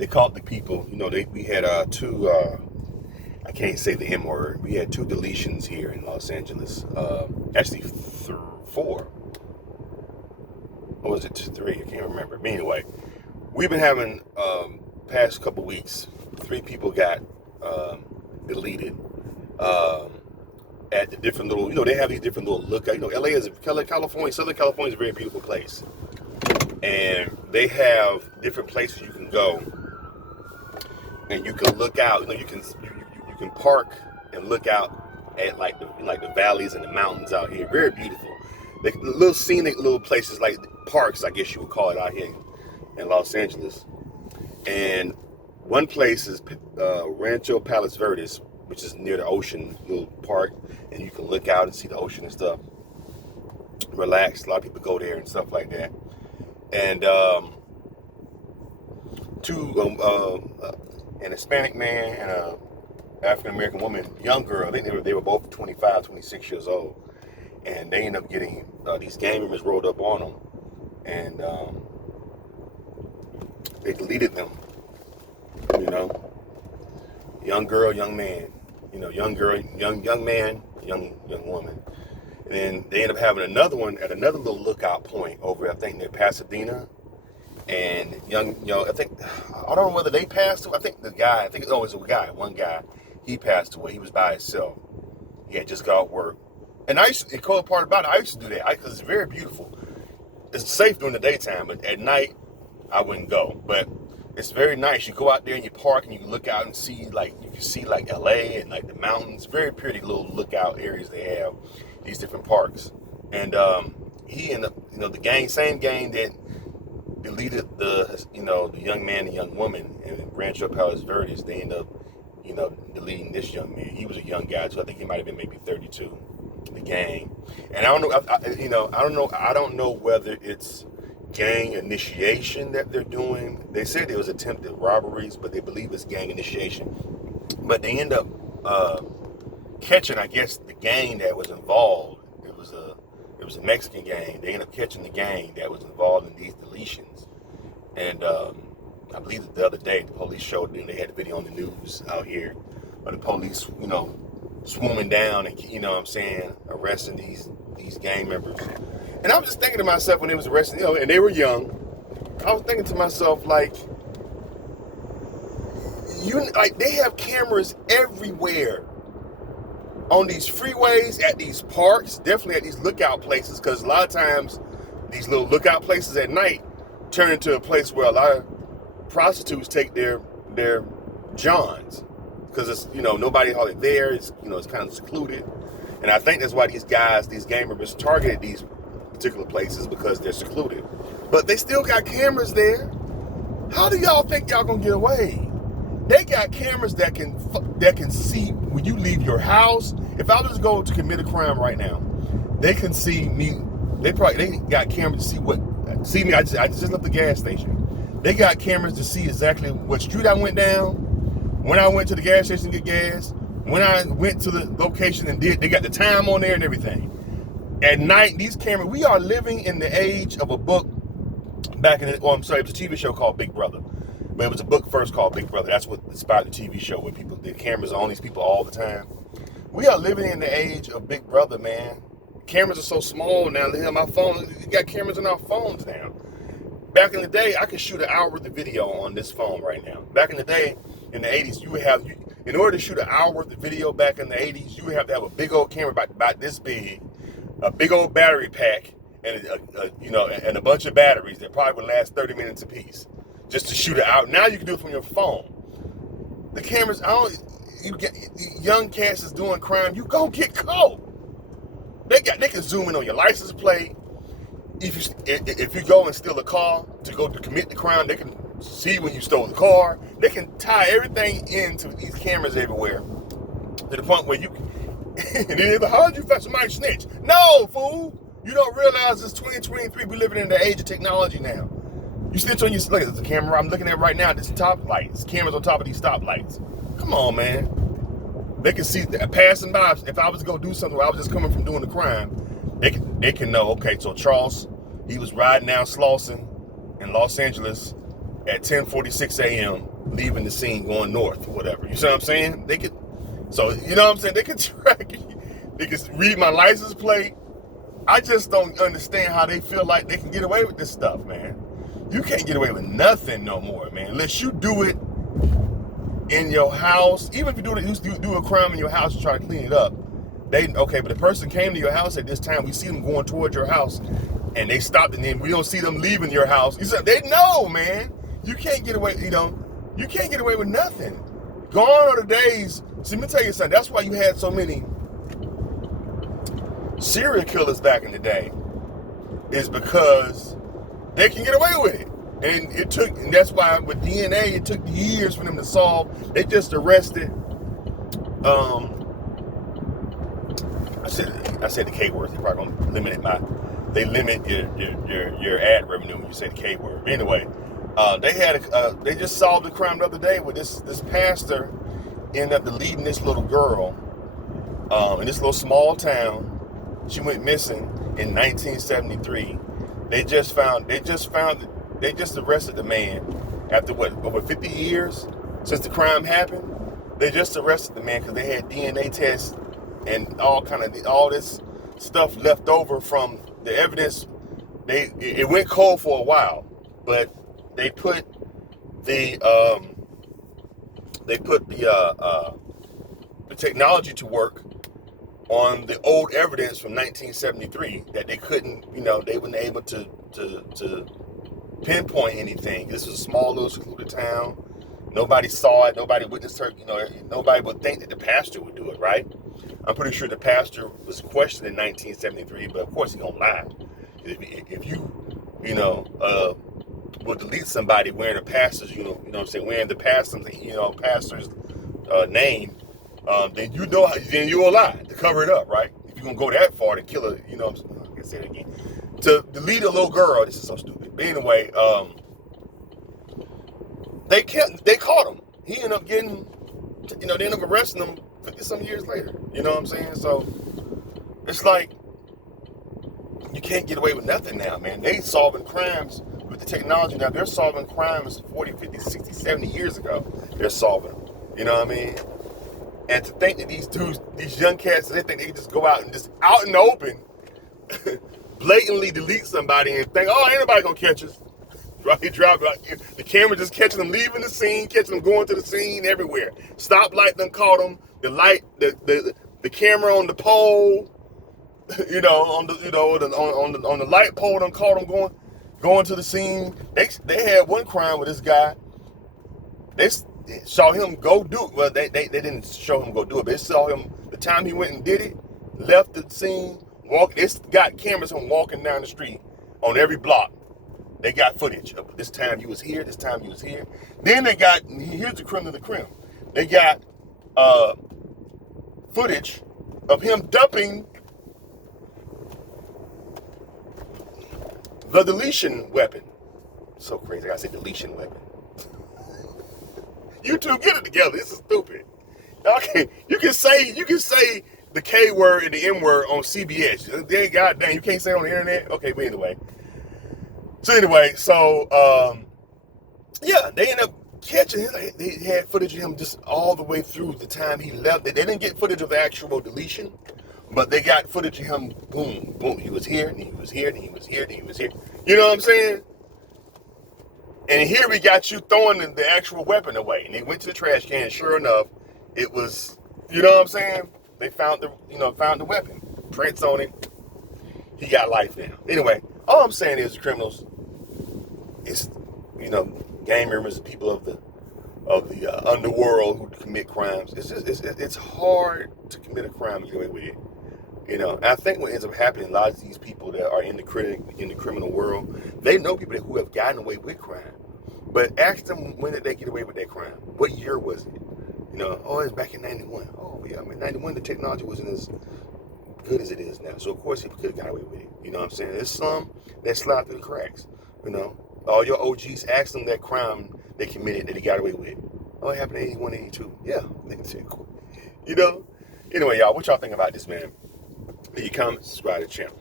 they caught the people. We had two. I can't say the M word. We had two deletions here in Los Angeles. Actually, four. Or was it three? I can't remember. But anyway, we've been having past couple weeks. 3 people got deleted. At the different little, they have these different little lookout. California, Southern California is a very beautiful place. And they have different places you can go. And you can look out, you can park and look out at like the valleys and the mountains out here. Very beautiful. Little scenic little places like parks, I guess you would call it out here in Los Angeles. And one place is Rancho Palos Verdes, which is near the ocean, little park, and you can look out and see the ocean and stuff. Relax. A lot of people go there and stuff like that. And an Hispanic man and a African American woman, young girl. I think they were both 25, 26 years old, and they ended up getting these gang members rolled up on them, and they deleted them. Young girl, young man. Young girl, young man, young woman. And then they end up having another one at another little lookout point over, I think, near Pasadena. And I don't know whether they passed away. It was a guy, one guy. He passed away. He was by himself. He had just got off work. And the cool part about it, I used to do that because it's very beautiful. It's safe during the daytime, but at night, I wouldn't go. But it's very nice. You go out there and you park and you look out and see, you can see LA and the mountains. Very pretty little lookout areas they have, these different parks. And he ended up, same gang that deleted the young man and young woman in Rancho Palos Verdes, they end up, deleting this young man. He was a young guy too. I think he might have been maybe 32. The gang, and I don't know. I don't know whether it's gang initiation that they're doing. They said there was attempted robberies, but they believe it's gang initiation. But they end up catching, I guess, the gang that was involved. It was a Mexican gang. They end up catching the gang that was involved in these deletions. And I believe that the other day the police showed them. They had a video on the news out here of the police, swooming down and arresting these gang members. And I was just thinking to myself when they was arresting, and they were young. I was thinking to myself, they have cameras everywhere on these freeways, at these parks, definitely at these lookout places, because a lot of times these little lookout places at night turn into a place where a lot of prostitutes take their johns, because it's nobody hardly there. It's it's kind of secluded, and I think that's why these gang members targeted these particular places, because they're secluded. But they still got cameras there. How do y'all think y'all gonna get away? They got cameras that can see when you leave your house. If I was to go to commit a crime right now, they can see me. They got cameras to see me. I just left the gas station. They got cameras to see exactly what street I went down, when I went to the gas station to get gas, when I went to the location and they got the time on there and everything. At night, these cameras, we are living in the age of a book it was a TV show called Big Brother. But it was a book first called Big Brother. That's what inspired the TV show, where the cameras are on these people all the time. We are living in the age of Big Brother, man. Cameras are so small now. My phone, you got cameras in our phones now. Back in the day, I could shoot an hour worth of video on this phone right now. Back in the day, in the 80s, in order to shoot an hour worth of video back in the 80s, you would have to have a big old camera about this big, a big old battery pack, and and a bunch of batteries that probably would last 30 minutes apiece, just to shoot it out. Now you can do it from your phone. The cameras, you get young cats is doing crime, you gonna get caught. They can zoom in on your license plate. If you go and steal a car to go to commit the crime, they can see when you stole the car. They can tie everything into these cameras everywhere, to the point where you and then how did you find somebody snitch? No, fool! You don't realize it's 2023. We're living in the age of technology now. You snitch on your look at the camera I'm looking at right now. This top lights, cameras on top of these stoplights. Come on, man. They can see passing by. If I was to go do something where I was just coming from doing the crime, they can know. Okay, so Charles, he was riding down Slauson in Los Angeles at 10:46 a.m. leaving the scene going north or whatever. You see what I'm saying? They could, so you know what I'm saying? They could track, they could read my license plate. I just don't understand how they feel like they can get away with this stuff, man. You can't get away with nothing no more, man, unless you do it in your house. Even if you do a crime in your house and try to clean it up, okay, but the person came to your house at this time. We see them going towards your house, and they stopped, and then we don't see them leaving your house. You said they know, man. You can't get away. You can't get away with nothing. Gone are the days. See, let me tell you something. That's why you had so many serial killers back in the day. Is because they can get away with it. And that's why with DNA, it took years for them to solve. They just arrested, I said the K word. They're probably gonna limit your ad revenue when you say the K word. But anyway, they just solved the crime the other day with this pastor ended up deleting this little girl in this little small town. She went missing in 1973. They just arrested the man after over 50 years since the crime happened. They just arrested the man because they had DNA tests and all this stuff left over from the evidence. It went cold for a while, but they put the technology to work on the old evidence from 1973 that they couldn't, they weren't able to pinpoint anything. This was a small little secluded town. Nobody saw it. Nobody witnessed her. Nobody would think that the pastor would do it, right? I'm pretty sure the pastor was questioned in 1973, but of course he gonna lie. If you will delete somebody wearing a pastor's, wearing the pastor's name, then then you will lie to cover it up, right? If you're gonna go that far to kill a, I can say that again, to delete a little girl. This is so stupid. But anyway, they caught him. He ended up getting, they ended up arresting him 50 some years later. You know what I'm saying? So it's like you can't get away with nothing now, man. They solving crimes with the technology now. They're solving crimes 40, 50, 60, 70 years ago. They're solving them. You know what I mean? And to think that these young cats, they think they can just go out and just out in the open, blatantly delete somebody and think, oh, ain't nobody gonna catch us. Right? The camera just catching them leaving the scene, catching them going to the scene everywhere. Stoplight done caught them. The light, the camera on the pole, on the light pole done caught them going to the scene. They had one crime with this guy. They saw him go do it. Well, they didn't show him go do it, but they saw him the time he went and did it, left the scene, it's got cameras on walking down the street on every block. They got footage of this time he was here, this time he was here. Then they got, here's the creme of the creme. They got footage of him dumping the deletion weapon. So crazy, I gotta say deletion weapon. You two get it together. This is stupid. Okay, you can say the K word and the M word on CBS. Then goddamn, you can't say it on the internet. Okay, but anyway. Yeah, they ended up catching him. They had footage of him just all the way through the time he left. They didn't get footage of the actual deletion, but they got footage of him. Boom, boom. He was here, and he was here, and he was here, and he was here. You know what I'm saying? And here we got you throwing the actual weapon away. And they went to the trash can, and sure enough, it was, you know what I'm saying? They found the weapon. Prints on it. He got life now. Anyway, all I'm saying is the criminals, it's, gang members, people of the underworld who commit crimes. It's hard to commit a crime and get away with it. I think what ends up happening, a lot of these people that are in the criminal world, they know people who have gotten away with crime. But ask them, when did they get away with that crime? What year was it? It's back in 91. Oh, yeah, 91, the technology wasn't as good as it is now. So, of course, people could have got away with it. You know what I'm saying? There's some that slide through the cracks. All your OGs, ask them that crime they committed that they got away with. Oh, it happened in 81, 82. Yeah. Anyway, y'all, what y'all think about this, man? Leave your comments, subscribe to the channel.